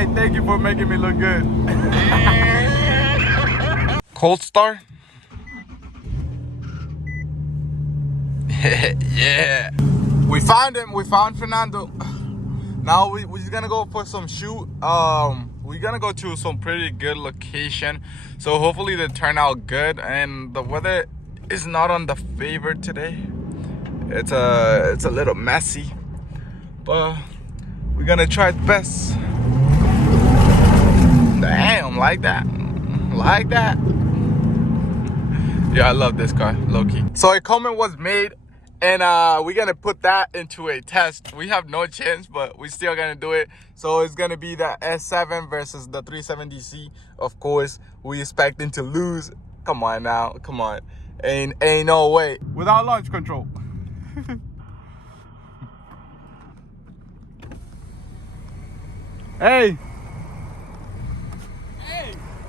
hey, thank you for making me look good. Cold Star? Yeah. We found him. We found Fernando. Now we're just gonna go for some shoot. We're gonna go to some pretty good location. So hopefully they turn out good. And the weather is not on the favor today. It's a little messy, but we're gonna try the best. Damn, like that. Like that. Yeah, I love this car, low-key. So a comment was made, and we're gonna put that into a test. We have no chance, but we're still gonna do it. So it's gonna be the S7 versus the 370Z. Of course, we expecting to lose. Come on now, come on. Ain't no way. Without launch control. Hey.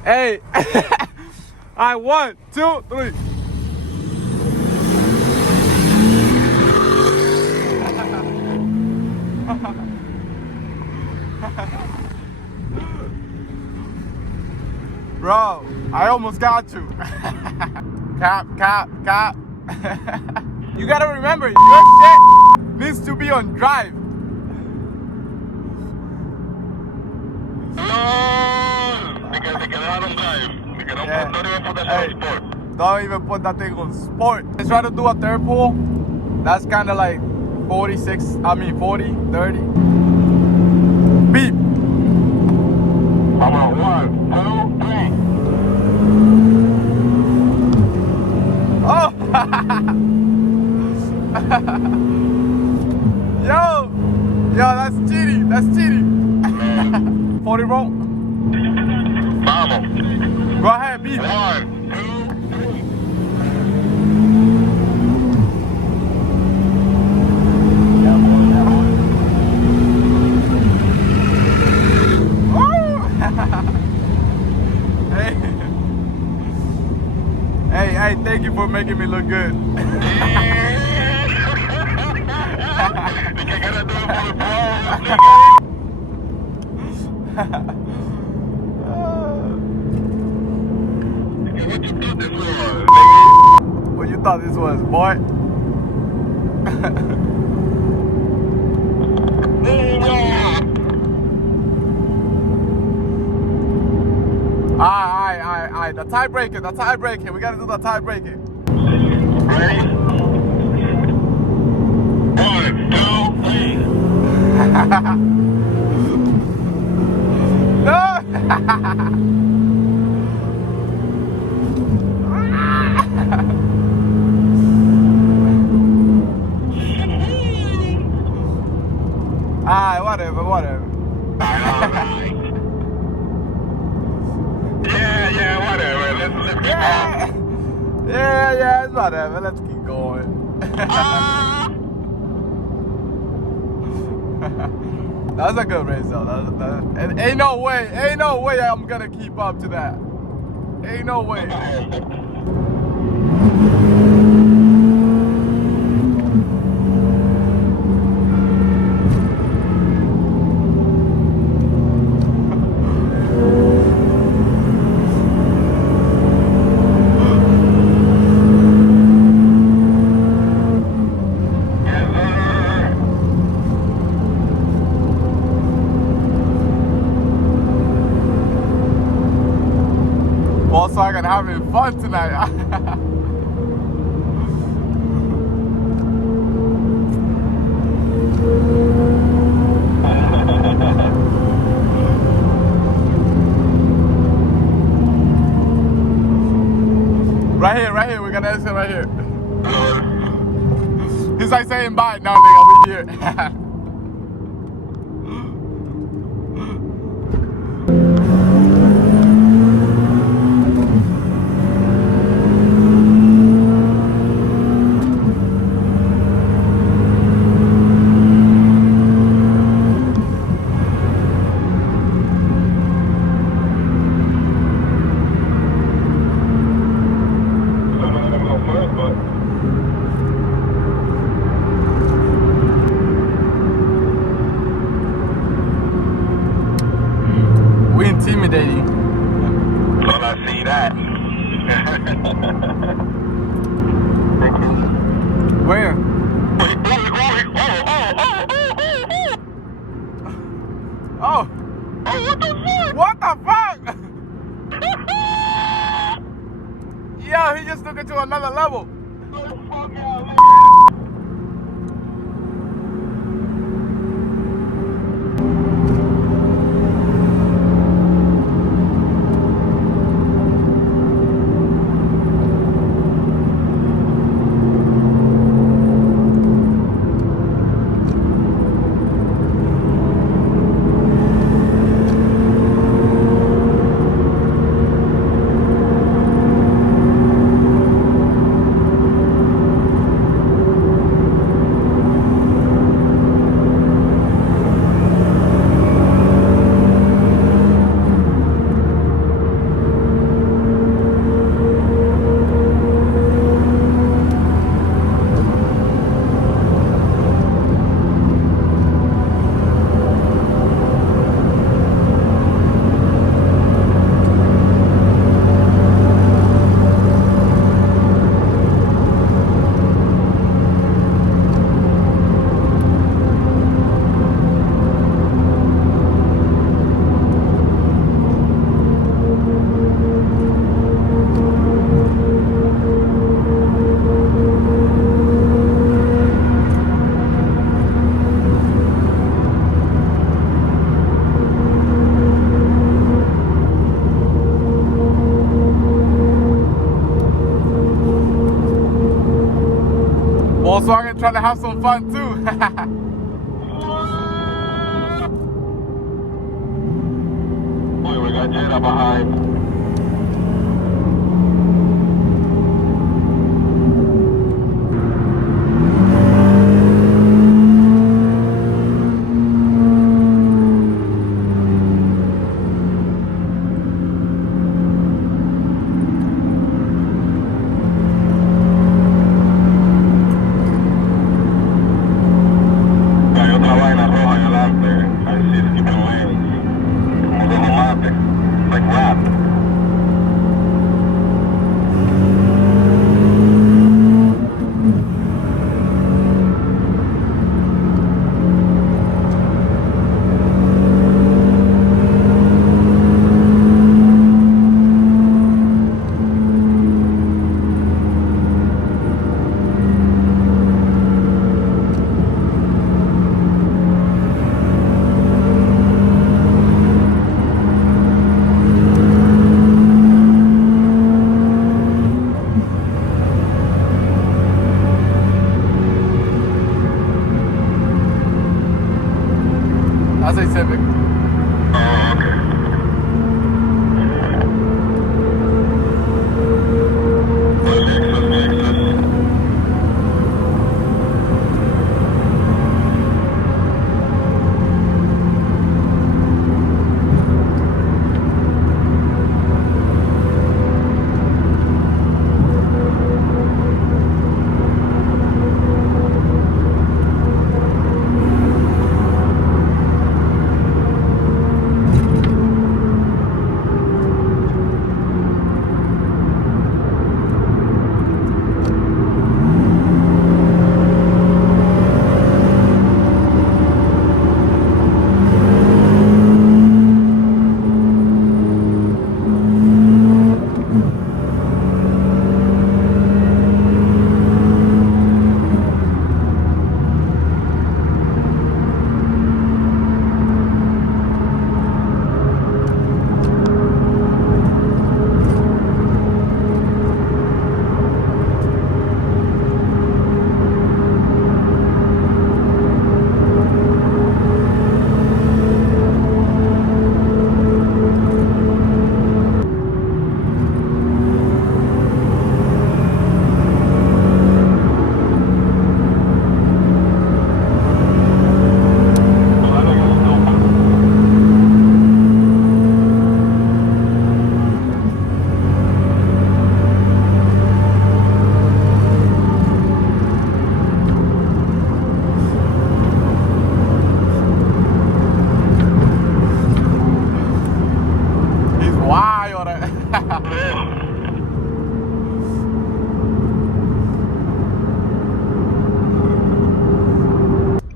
Hey. All right, 1, 2, 3. Bro, I almost got you. Cap. You gotta remember, your shit needs to be on drive. Don't even put that thing on sport. Let's try to do a third pull. That's kind of like 40, 30. Beep. How about 1, 2, 3? Oh! Yo, that's cheating. 40 roll. Vamos. Go ahead, beep. 1, 2, 3. Hey, thank you for making me look good. What you thought this was, boy? Alright. The tie-breaking. We gotta do the tie-breaking. Ready? 1, 2, 3. No! Alright, whatever. Alright. Yeah, whatever. Let's keep going. Yeah, it's whatever. Let's keep going. That was a good race though. And ain't no way I'm gonna keep up to that. Ain't no way. Volkswagen having fun tonight. Right here. We're gonna exit right here. He's like saying bye. No, nigga, we here. intimidating. Well, I see that. Where? Oh. Oh, what the fuck? Yo, he just took it to another level. Volkswagen trying to have some fun too. Boy, we got Jada behind. Hay otra vaina roja adelante. Ahí sí, skipping lanes. Como de tomate. Like rap. That's a Civic. Oh, okay.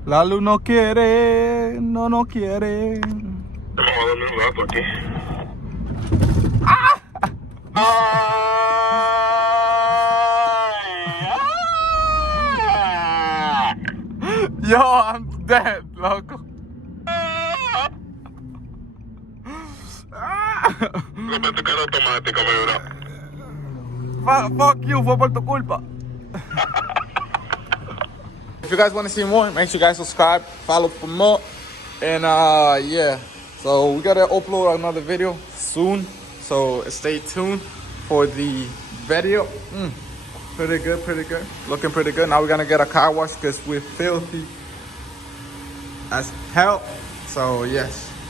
La luz no quiere, no quiere. Estamos dando un gato aquí. Yo, I'm dead, loco. Rompete carro automático, mi bro. Fuck you, fue por tu culpa. If you guys want to see more, make sure you guys subscribe, follow for more. And yeah, so we gotta upload another video soon. So stay tuned for the video. Pretty good, pretty good. Looking pretty good. Now we're gonna get a car wash because we're filthy as hell. So yes.